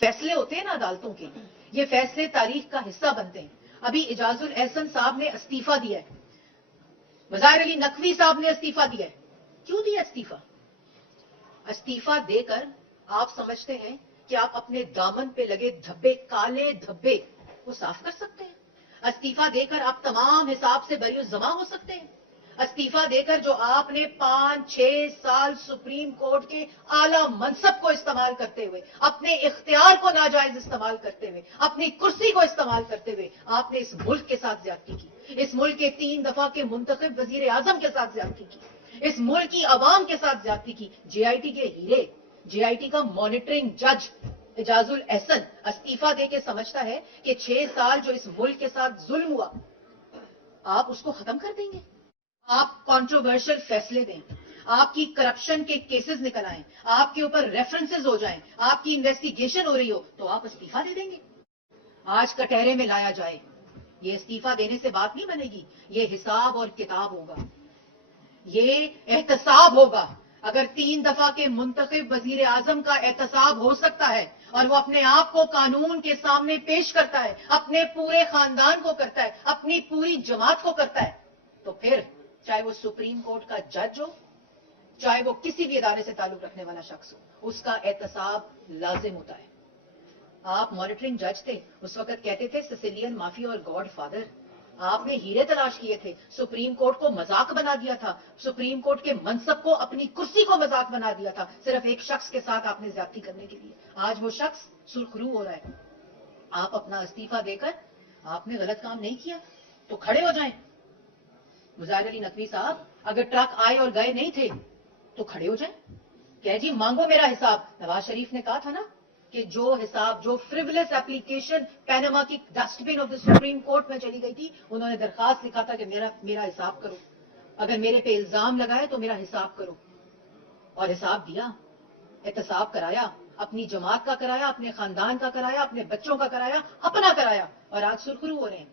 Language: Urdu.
فیصلے ہوتے ہیں نا عدالتوں کے، یہ فیصلے تاریخ کا حصہ بنتے ہیں. ابھی اعجاز الاحسن صاحب نے استعفیٰ دیا ہے، مظاہر علی نقوی صاحب نے استعفیٰ دیا ہے. کیوں دیا استعفیٰ؟ استعفیٰ دے کر آپ سمجھتے ہیں کہ آپ اپنے دامن پہ لگے دھبے، کالے دھبے وہ صاف کر سکتے ہیں؟ استعفیٰ دے کر آپ تمام حساب سے بری الزما ہو سکتے ہیں؟ استعفیٰ دے کر جو آپ نے 5-6 سال سپریم کورٹ کے اعلیٰ منصب کو استعمال کرتے ہوئے، اپنے اختیار کو ناجائز استعمال کرتے ہوئے، اپنی کرسی کو استعمال کرتے ہوئے آپ نے اس ملک کے ساتھ زیادتی کی، اس ملک کے 3 دفعہ کے منتخب وزیر اعظم کے ساتھ زیادتی کی، اس ملک کی عوام کے ساتھ زیادتی کی. جے آئی ٹی کے ہیرے، جے آئی ٹی کا مانیٹرنگ جج اعجاز الاحسن استعفیٰ دے کے سمجھتا ہے کہ 6 سال جو اس ملک کے ساتھ ظلم ہوا آپ اس کو ختم کر دیں گے؟ آپ کانٹروورشل فیصلے دیں، آپ کی کرپشن کے کیسز نکل آئیں، آپ کے اوپر ریفرنسز ہو جائیں، آپ کی انویسٹیگیشن ہو رہی ہو تو آپ استعفیٰ دے دیں گے؟ آج کٹہرے میں لایا جائے، یہ استعفیٰ دینے سے بات نہیں بنے گی، یہ حساب اور کتاب ہوگا، یہ احتساب ہوگا. اگر 3 دفعہ کے منتخب وزیر اعظم کا احتساب ہو سکتا ہے اور وہ اپنے آپ کو قانون کے سامنے پیش کرتا ہے، اپنے پورے خاندان کو کرتا ہے، اپنی پوری جماعت کو کرتا ہے، تو پھر چاہے وہ سپریم کورٹ کا جج ہو، چاہے وہ کسی بھی ادارے سے تعلق رکھنے والا شخص ہو، اس کا احتساب لازم ہوتا ہے. آپ مانیٹرنگ جج تھے، اس وقت کہتے تھے سسیلین مافیا اور گاڈ فادر. آپ نے ہیرے تلاش کیے تھے، سپریم کورٹ کو مذاق بنا دیا تھا، سپریم کورٹ کے منصب کو، اپنی کرسی کو مذاق بنا دیا تھا، صرف ایک شخص کے ساتھ آپ نے زیادتی کرنے کے لیے. آج وہ شخص سرخرو ہو رہا ہے. آپ اپنا استعفیٰ دے کر آپ نے غلط کام نہیں کیا تو کھڑے ہو جائیں. مظاہر علی نقوی صاحب اگر ٹرک آئے اور گئے نہیں تھے تو کھڑے ہو جائیں، کہ جی مانگو میرا حساب. نواز شریف نے کہا تھا نا کہ جو حساب، جو فریولس اپلیکیشن پیناما کی dustbin of the supreme court میں چلی گئی تھی، انہوں نے درخواست لکھا تھا کہ میرا حساب کرو، اگر میرے پہ الزام لگائے تو میرا حساب کرو. اور حساب دیا، احتساب کرایا، اپنی جماعت کا کرایا، اپنے خاندان کا کرایا، اپنے بچوں کا کرایا، اپنا کرایا، اور آج سرخرو ہو رہے ہیں.